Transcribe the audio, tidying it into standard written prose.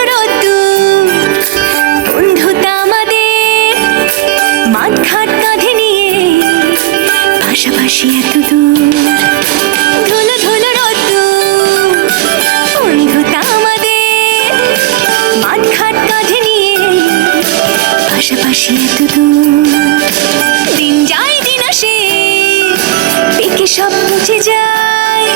ধুলো রোদ্দুর, বন্ধুতা আমাদের মাঠঘাট কাঁধে নিয়ে, পাশাপাশি এত দূর। ধুলো ধুলো রোদ্দুর, বন্ধুতা আমাদের মাঠঘাট কাঁধে নিয়ে, পাশাপাশি এত দূর। দিন যায় দিন আসে, পেকে সব মুছে যায়,